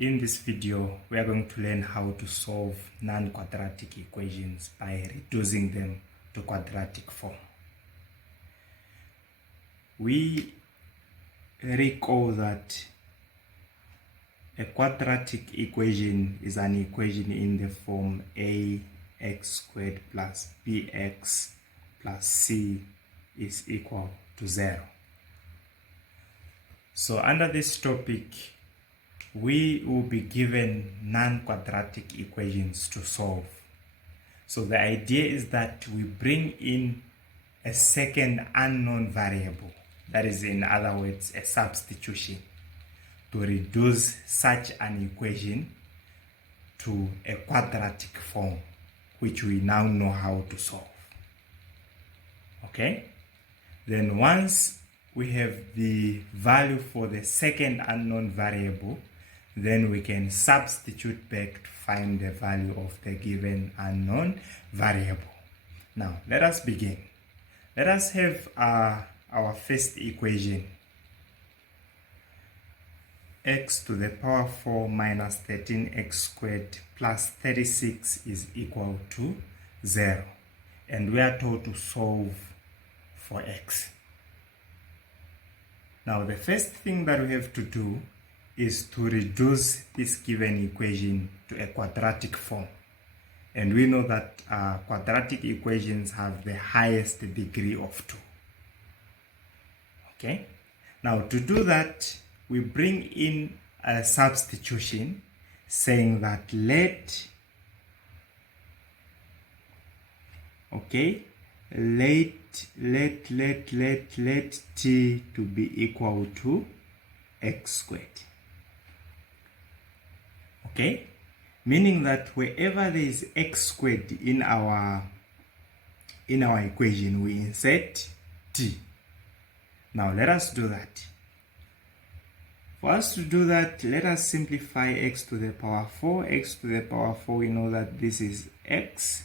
In this video, we are going to learn how to solve non-quadratic equations by reducing them to quadratic form. We recall that a quadratic equation is an equation in the form ax squared plus bx plus c is equal to 0. So under this topic, we will be given non-quadratic equations to solve. So the idea is that we bring in a second unknown variable, that is, in other words, a substitution, to reduce such an equation to a quadratic form, which we now know how to solve. Okay? Then once we have the value for the second unknown variable, then we can substitute back to find the value of the given unknown variable. Now, let us begin. Let us have our first equation. X to the power 4 minus 13x squared plus 36 is equal to 0. And we are told to solve for x. Now, the first thing that we have to do is to reduce this given equation to a quadratic form. And we know that quadratic equations have the highest degree of 2. Okay? Now, to do that, we bring in a substitution saying that let t to be equal to x squared. Okay, meaning that wherever there is x squared in our equation, we insert t. Now let us do that. For us to do that, let us simplify x to the power 4. X to the power 4, we know that this is x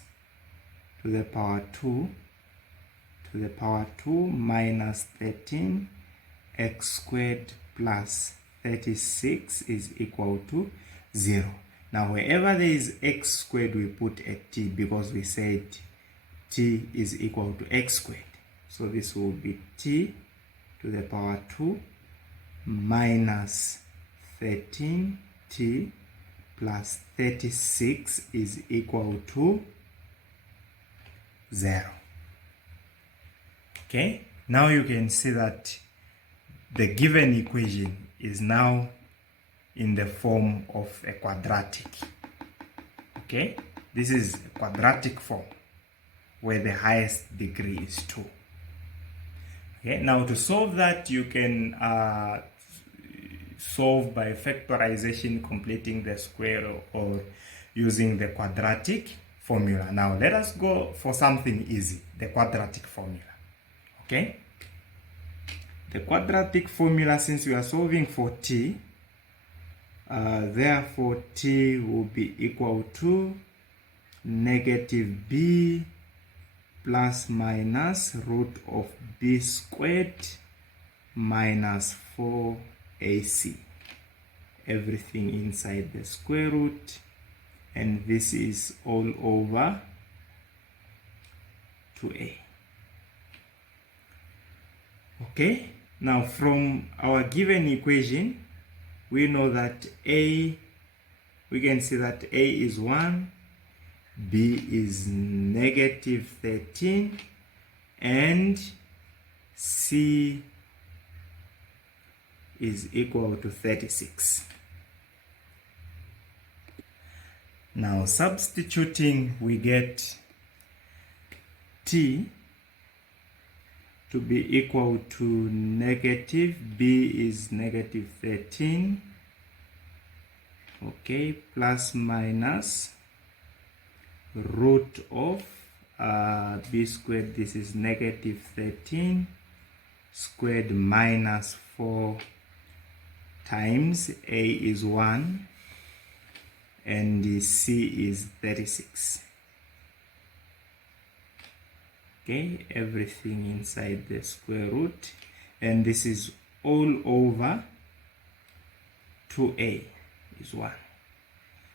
to the power 2 to the power 2 minus 13 x squared plus 36 is equal to 0. Now wherever there is x squared, we put a t because we said t is equal to x squared. So this will be t to the power 2 minus 13t plus 36 is equal to 0. Okay, now you can see that the given equation is now in the form of a quadratic. Okay, this is a quadratic form where the highest degree is 2. Okay, now to solve that, you can solve by factorization, completing the square, or using the quadratic formula. Now let us go for something easy, the quadratic formula. Okay, the quadratic formula, since we are solving for t, therefore t will be equal to negative b plus minus root of b squared minus 4ac. Everything inside the square root, and this is all over 2a. Okay, now from our given equation, we know that we can see that a is 1, b is negative 13, and c is equal to 36. Now substituting, we get t to be equal to negative, b is negative 13, okay, plus minus root of b squared, this is negative 13 squared minus 4 times a is 1 and the c is 36. Okay, everything inside the square root, and this is all over 2a. is 1.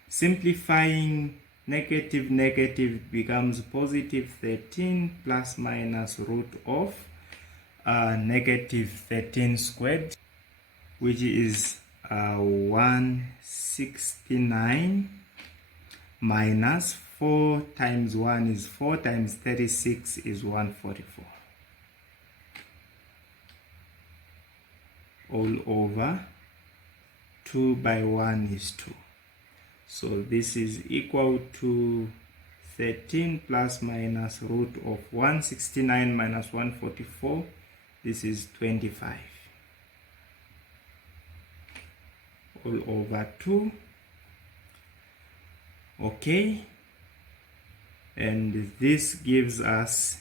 Simplifying, negative negative becomes positive 13 plus minus root of negative 13 squared, which is 169 minus 4 times 1 is 4 times 36 is 144. All over 2 by 1 is 2. So this is equal to 13 plus minus root of 169 minus 144. This is 25. All over 2. Okay. And this gives us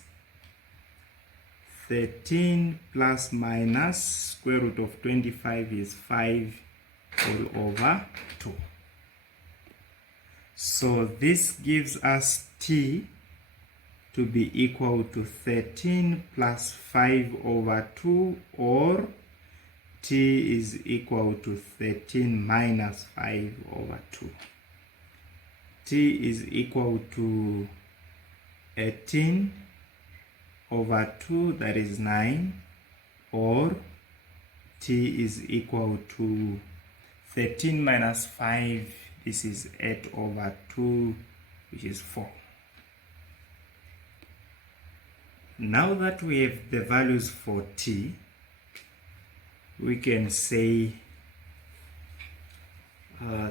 13 plus minus square root of 25 is 5 all over 2. So this gives us t to be equal to 13 plus 5 over 2, or t is equal to 13 minus 5 over 2. T is equal to 18 over 2, that is 9, or t is equal to 13 minus 5, this is 8 over 2, which is 4. Now that we have the values for t, we can say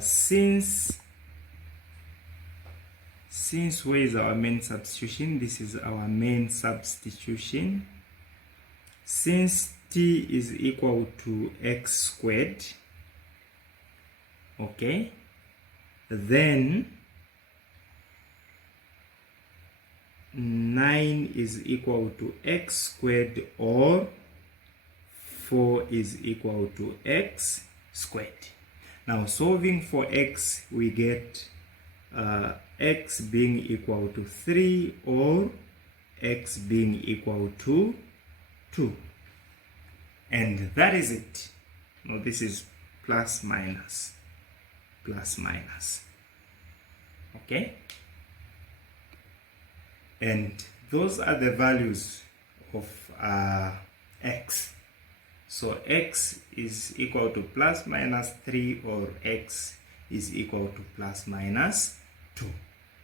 since where is our main substitution? This is our main substitution. Since t is equal to x squared, okay, then 9 is equal to x squared, or 4 is equal to x squared. Now solving for x, we get x being equal to 3, or x being equal to 2. And that is it. Now this is plus minus. Okay? And those are the values of x. So x is equal to plus minus 3, or x is equal to plus minus 2.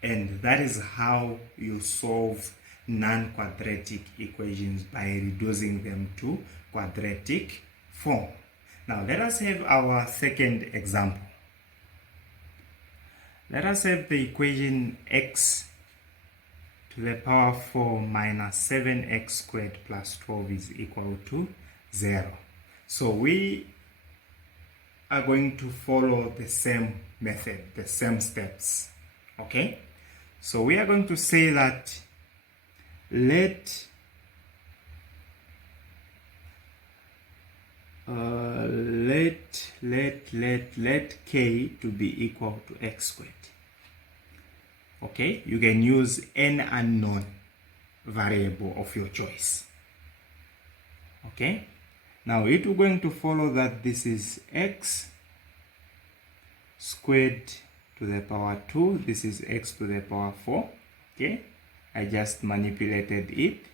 And that is how you solve non-quadratic equations, by reducing them to quadratic form. Now let us have our second example. Let us have the equation x to the power 4 minus 7x squared plus 12 is equal to 0. So we are going to follow the same method, the same steps. Okay? So we are going to say that let k to be equal to x squared. Okay, you can use any unknown variable of your choice. Okay, now it is going to follow that this is x squared to the power 2, this is x to the power 4. Okay, I just manipulated it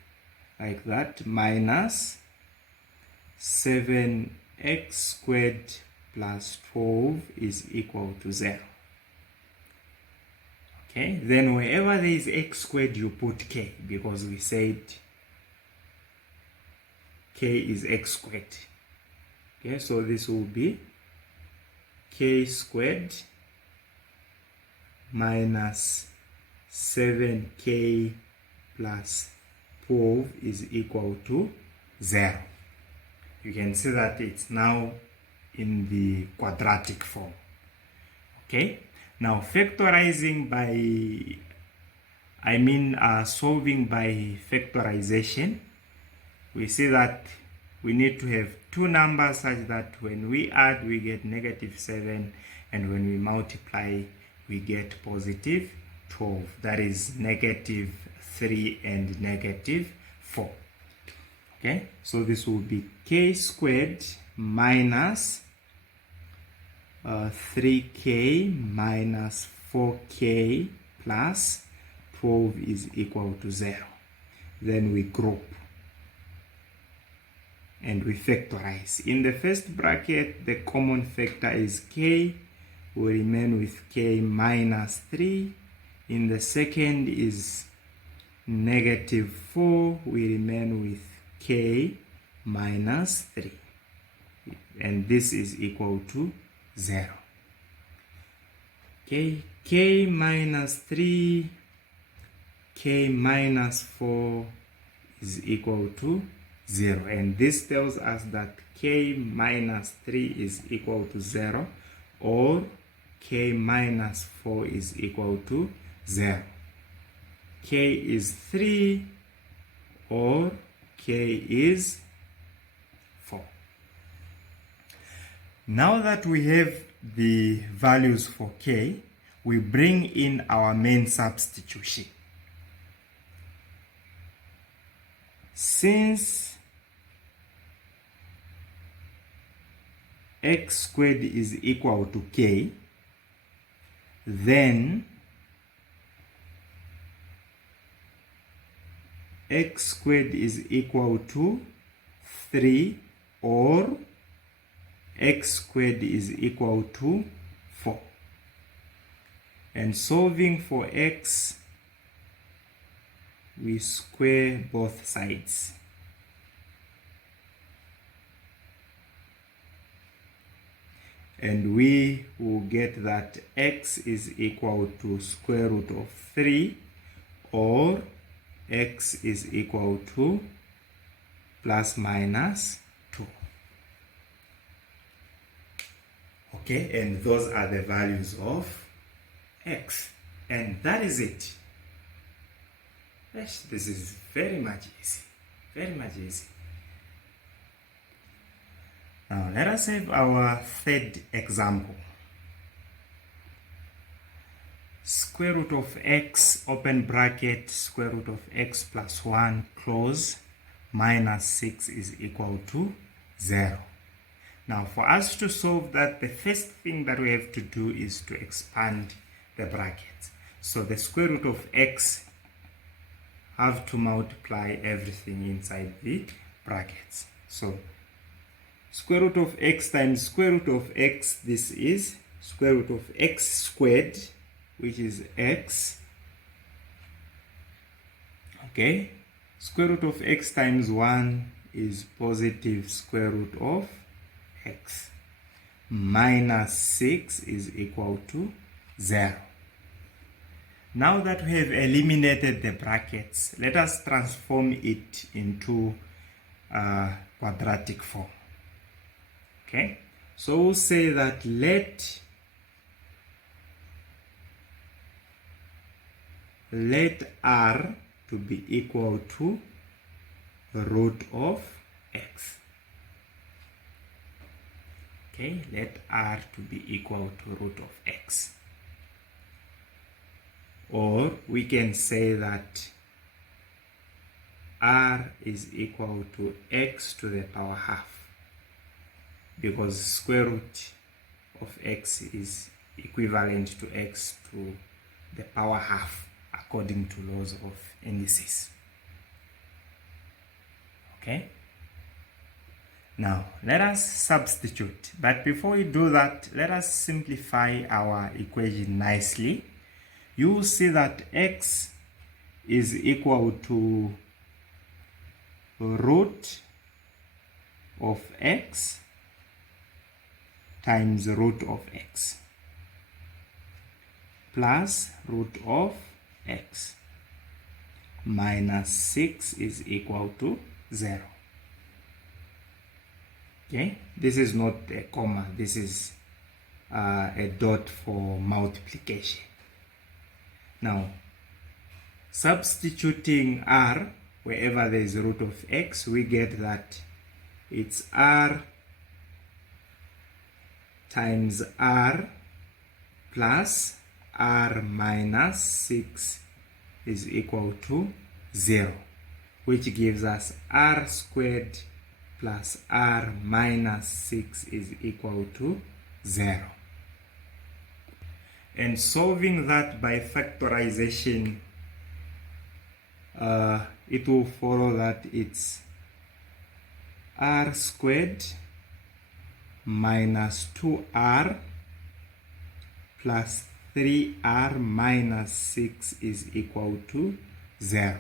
like that, minus 7x squared plus 12 is equal to 0. Okay, then wherever there is x squared, you put k, because we said k is x squared. Okay, so this will be k squared minus 7k plus 12 is equal to 0. You can see that it's now in the quadratic form. Okay, now factorizing by, solving by factorization, we see that we need to have two numbers such that when we add, we get negative 7, and when we multiply, we get positive 12. That is negative 3 and negative 4. Okay, so this will be k squared minus 3k minus 4k plus 12 is equal to 0. Then we group and we factorize. In the first bracket, the common factor is k. We remain with k minus 3. In the second is negative 4. We remain with k minus 3. And this is equal to 0. Okay, k minus 3, k minus 4 is equal to 0. And this tells us that k minus 3 is equal to 0, or k minus 4 is equal to 0. K is 3 or k is 4. Now that we have the values for k, we bring in our main substitution. Since x squared is equal to k, then x squared is equal to 3, or x squared is equal to 4. And solving for x, we square both sides. And we will get that x is equal to square root of 3, or x is equal to plus minus 2. Okay, and those are the values of x. And that is it. Yes, this is very much easy. Very much easy. Now let us have our third example. Square root of x, open bracket, square root of x plus 1, close, minus 6 is equal to 0. Now for us to solve that, the first thing that we have to do is to expand the brackets. So the square root of x have to multiply everything inside the brackets. So square root of x times square root of x, this is square root of x squared, which is x. Okay, square root of x times 1 is positive square root of x. Minus 6 is equal to 0. Now that we have eliminated the brackets, let us transform it into quadratic form. Okay, so we'll say that let r to be equal to root of x. Okay, let r to be equal to root of x. Or we can say that r is equal to x to the power half, because square root of x is equivalent to x to the power half according to laws of indices. Okay, now let us substitute, but before we do that, let us simplify our equation nicely. You will see that x is equal to root of x times root of x plus root of x minus 6 is equal to 0. Okay, this is not a comma, this is a dot for multiplication. Now, substituting r wherever there is root of x, we get that it's r times r plus r minus 6 is equal to 0, which gives us r squared plus r minus 6 is equal to 0. And solving that by factorization, it will follow that it's r squared minus 2r plus 3r minus 6 is equal to 0.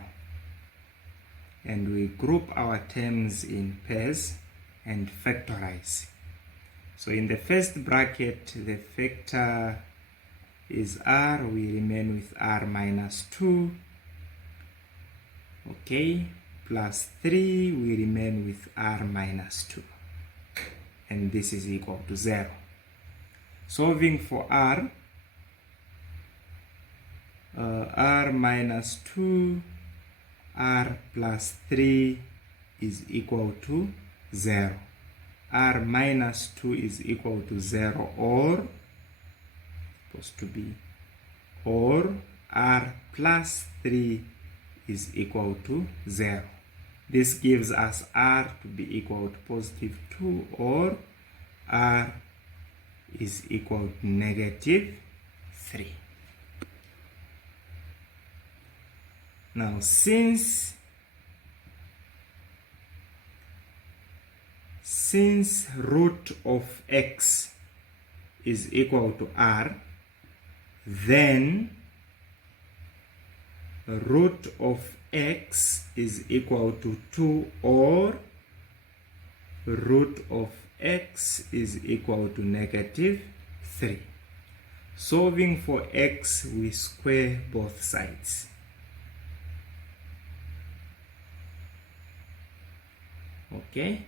And we group our terms in pairs and factorize. So in the first bracket, the factor is r, we remain with r minus 2, okay, plus 3, we remain with r minus 2, and this is equal to 0. Solving for r, r minus 2, r plus 3 is equal to 0. R minus 2 is equal to 0, or supposed to be, or r plus 3 is equal to 0. This gives us r to be equal to positive 2, or r is equal to negative 3. Now, since root of x is equal to r, then root of x is equal to 2, or root of x is equal to negative 3. Solving for x, we square both sides. Okay,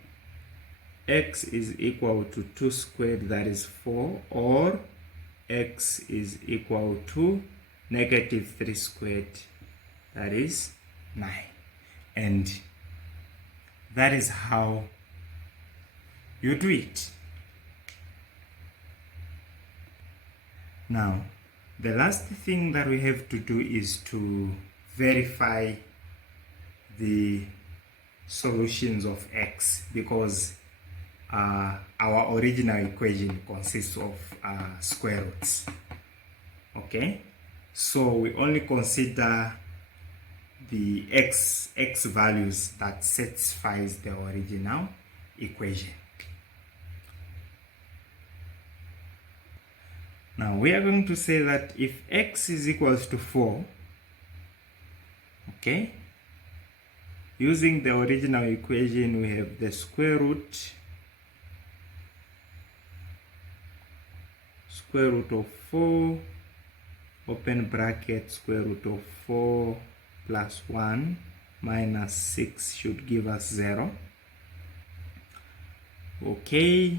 x is equal to 2 squared, that is 4, or x is equal to negative 3 squared, that is 9. And that is how you do it. Now, the last thing that we have to do is to verify the solutions of x, because our original equation consists of square roots. Okay, so we only consider the x values that satisfies the original equation. Now we are going to say that if x is equals to 4, okay, using the original equation, we have the square root of 4, open bracket, square root of 4 plus 1 minus 6 should give us 0. Okay,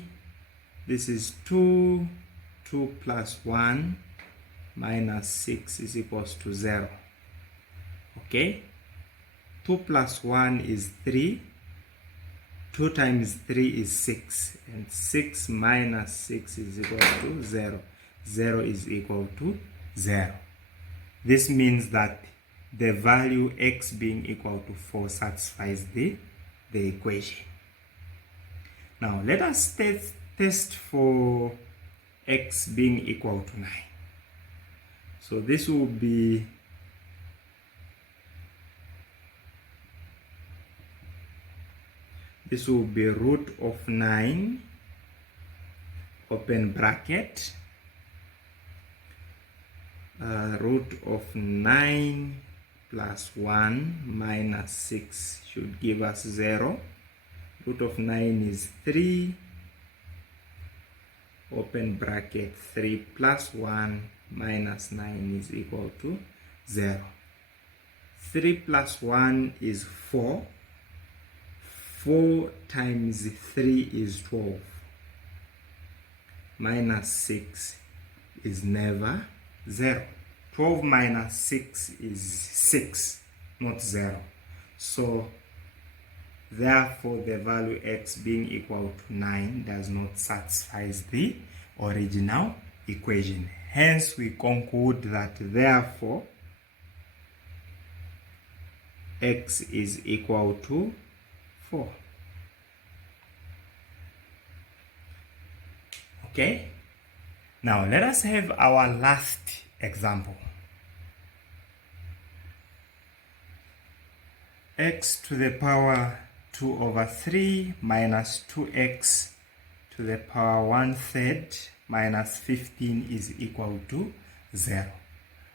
this is 2 plus 1 minus 6 is equals to 0. Okay, 2 plus 1 is 3, 2 times 3 is 6, and 6 minus 6 is equal to 0. 0 is equal to 0. This means that the value x being equal to 4 satisfies the equation. Now let us test for x being equal to 9. So this will be root of 9, open bracket, root of 9 plus 1 minus 6 should give us 0. Root of 9 is 3, open bracket, 3 plus 1 minus 9 is equal to 0. 3 plus 1 is 4. 4 times 3 is 12. Minus 6 is never 0. 12 minus 6 is 6, not 0. So therefore the value x being equal to 9 does not satisfy the original equation. Hence we conclude that therefore x is equal to 4. Okay, Now let us have our last example. X to the power 2 over 3 minus 2x to the power 1/3 minus 15 is equal to 0.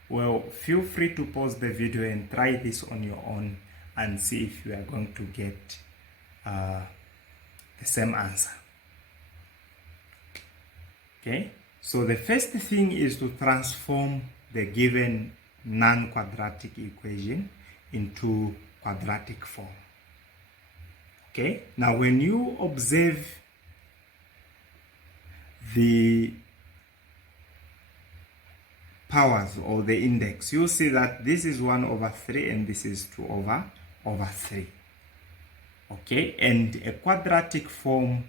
Well, feel free to pause the video and try this on your own and see if you are going to get the same answer. Okay, so the first thing is to transform the given non-quadratic equation into quadratic form. Okay, now when you observe the powers or the index, you'll see that this is 1 over 3 and this is 2 over 3. Okay, and a quadratic form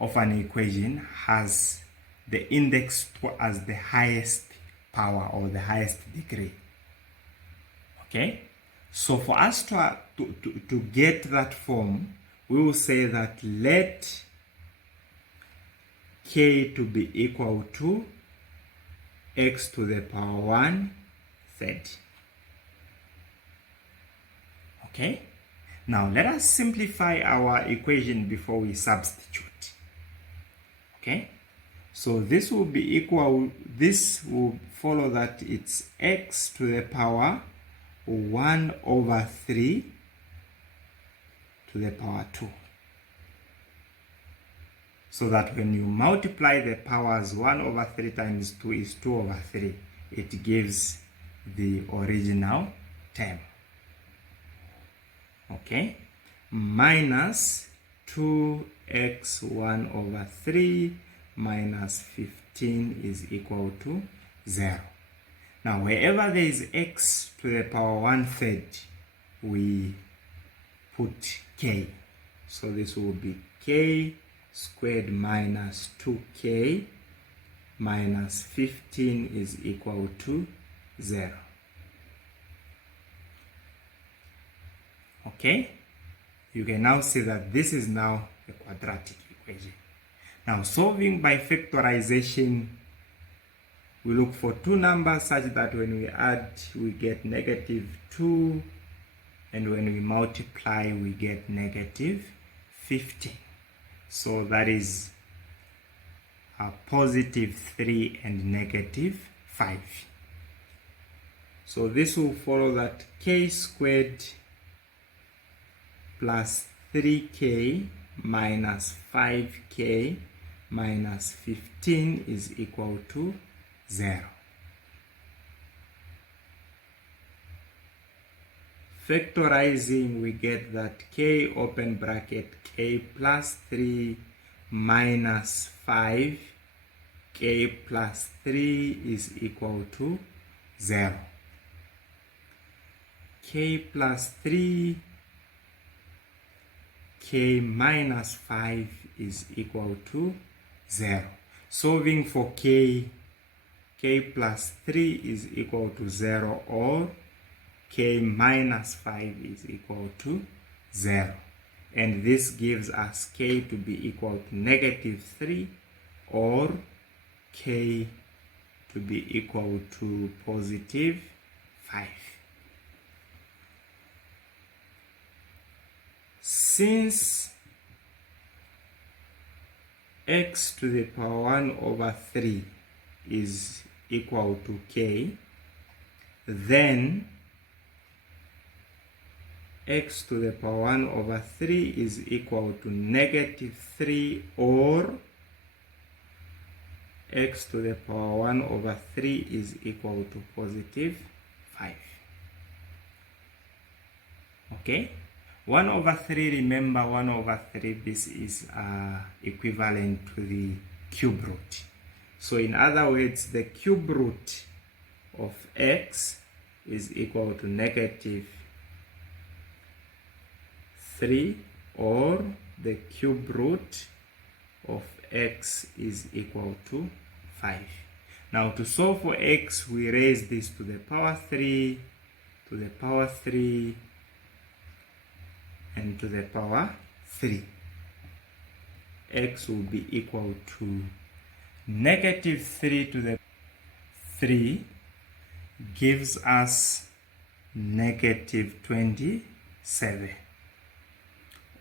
of an equation has the index as the highest power or the highest degree. Okay, so for us to get that form, we will say that let k to be equal to x to the power 1/3. Okay, now let us simplify our equation before we substitute. Okay, so this will be equal, this will follow that it's x to the power 1 over 3 to the power 2. So that when you multiply the powers, 1 over 3 times 2 is 2 over 3. It gives the original term. Okay, minus 2x1 over 3 minus 15 is equal to 0. Now wherever there is x to the power 1/3, we put k. So this will be k squared minus 2k minus 15 is equal to 0. Okay, you can now see that this is now a quadratic equation. Now solving by factorization, we look for two numbers such that when we add we get -2, and when we multiply we get -15. So that is a +3 and -5. So this will follow that k squared plus 3k minus 5k minus 15 is equal to 0. Factorizing, we get that k open bracket k plus 3 minus 5 k plus 3 is equal to 0. K plus 3 k minus 5 is equal to 0. Solving for k plus 3 is equal to 0, or k minus 5 is equal to 0. And this gives us k to be equal to -3, or k to be equal to +5. Since x to the power 1 over 3 is equal to k, then x to the power 1 over 3 is equal to -3, or x to the power 1 over 3 is equal to +5. Okay, 1 over 3, remember 1 over 3, this is equivalent to the cube root. So in other words, the cube root of x is equal to -3, or the cube root of x is equal to 5. Now to solve for x, we raise this to the power 3, to the power 3, and to the power 3. X will be equal to Negative 3 to the 3 gives us negative 27,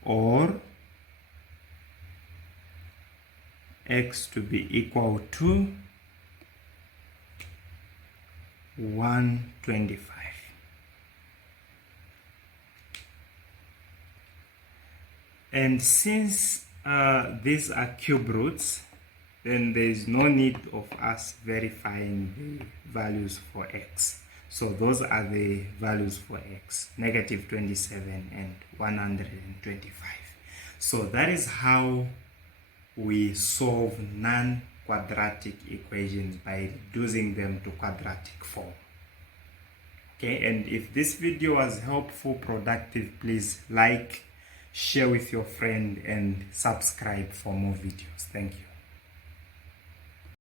or x to be equal to 125. And since these are cube roots, then there is no need of us verifying the values for x. So those are the values for x, negative 27 and 125. So that is how we solve non-quadratic equations, by reducing them to quadratic form. Okay, and if this video was helpful, productive, please like, share with your friend, and subscribe for more videos. Thank you.